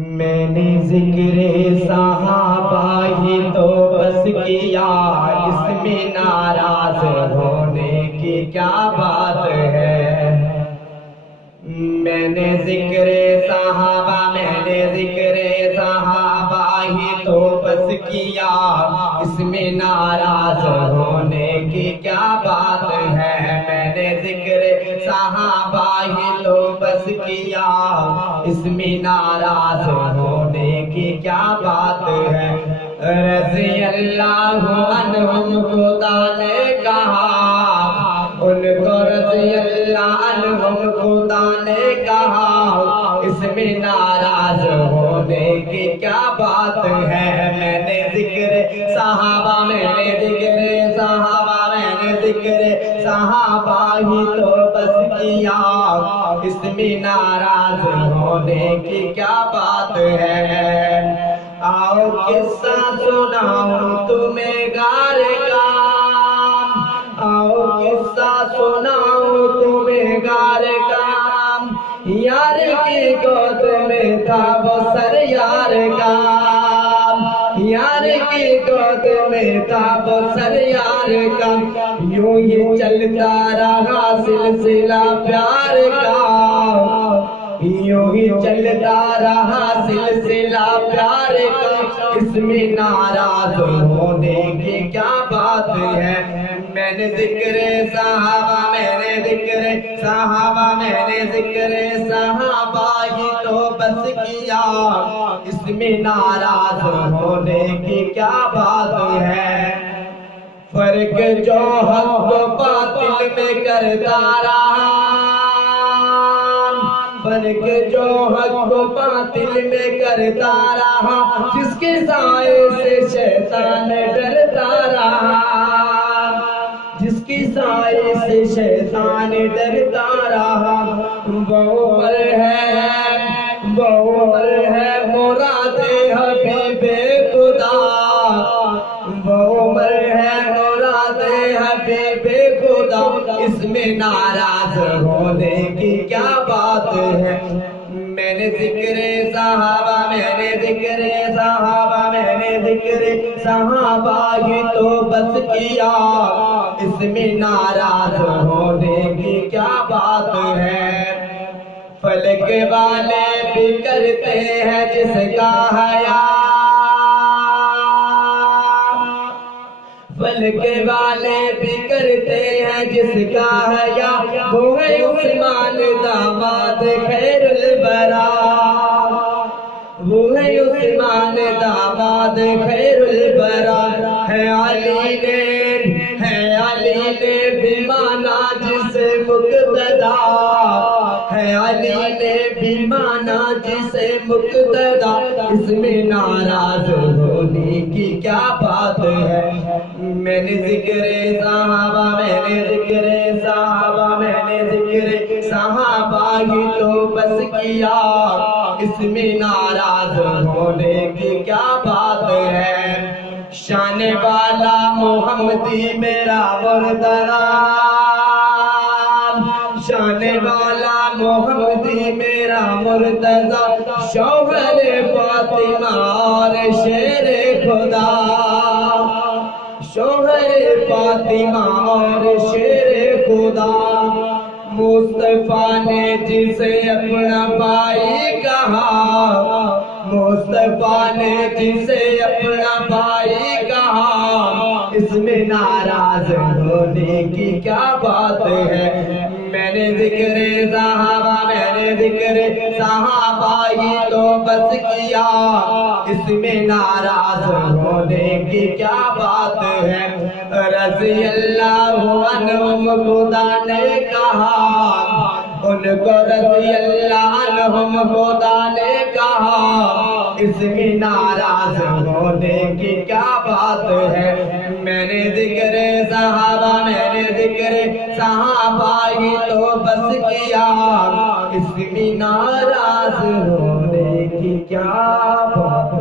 میں نے ذکر صحابہ ہی تو بس کیا، اس میں ناراض ہونے کی کیا بات ہے؟ میں نے ذکر صحابہ ہی تو بس کیا، اس میں ناراض ہونے کی کیا بات ہے؟ میں نے ذکر صحابہ ہی تو بس کیا، اس میں ناراض ہونے کی کیا بات ہے؟ رضی اللہ عنہم خدا نے کہا، ان کو رضی اللہ عنہم خدا نے کہا، اس میں ناراض ہونے کی کیا بات ہے؟ میں نے ذکر صحابہ ہی تو بس کیا، اس میں ناراض ہونے کی کیا بات ہے؟ آؤ قصہ سناؤں تمہیں غار کا، آؤ قصہ سناؤں تمہیں غار کا، یار کی گود میں تھا وہ سر یار کا، یار کی گود میں تھا وہ سر یار کا، یوں ہی چلتا رہا سلسلہ پیار کا، یوں ہی چلتا رہا سلسلہ پیار کا، اس میں ناراض ہونے کی کیا بات ہے؟ میں نے ذکر صحابہ ہی تو بس کیا، اس میں ناراض ہونے کی کیا بات ہے؟ فرق جو حق و باطل میں کرتا رہا، فرق جو حق و باطل میں کرتا رہا، جس کے سائے سے شیطان ڈرتا رہا، جس کی سائے سے شیطان ڈرتا رہا، وہ عمر ہے مراد حبیب خدا، وہ عمر ہے مراد حبیب خدا، اس میں ناراض ہونے کی کیا بات ہے؟ میں نے ذکر صحابہ ہی تو بس کیا، اس میں ناراض ہونے کی کیا بات ہے؟ فلک والے بھی کرتے ہیں جس کا حیا، فلک والے بھی کرتے ہیں جس کا حیا، وہ ہے عثمان داماد خیر البرا، وہ ہے عثمان داماد خیر البرا، ہے علی نے بھی مانا جسے مقتدا، ہے علی نے بھی مانا جسے مقتدا، اس میں ناراض ہونے کی کیا بات ہے؟ میں نے ذکر صحابہ ہی تو بس کیا، اس میں ناراض ہونے کی کیا بات ہے؟ شان والا محمدی میرا مردان، شان والا محمدی میرا مرتضی، شوہر فاطمہ اور شیر خدا، شوہر فاطمہ اور شیر خدا، مصطفیٰ نے جسے اپنا بھائی کہا، مصطفیٰ نے جسے اپنا بھائی کہا، اس میں ناراض ہونے کی کیا بات ہے؟ میں نے ذکر صحابہ ہی تو بس کیا، اس میں ناراض ہونے کی کیا بات ہے؟ رضی اللہ عنہم خدا نے کہا، ان کو رضی اللہ عنہم خدا نے کہا، اس میں ناراض ہونے کی کیا بات ہے؟ میں نے ذکر صحابہ ہی تو بس کیا، اس میں ناراض ہونے کی کیا بات ہے؟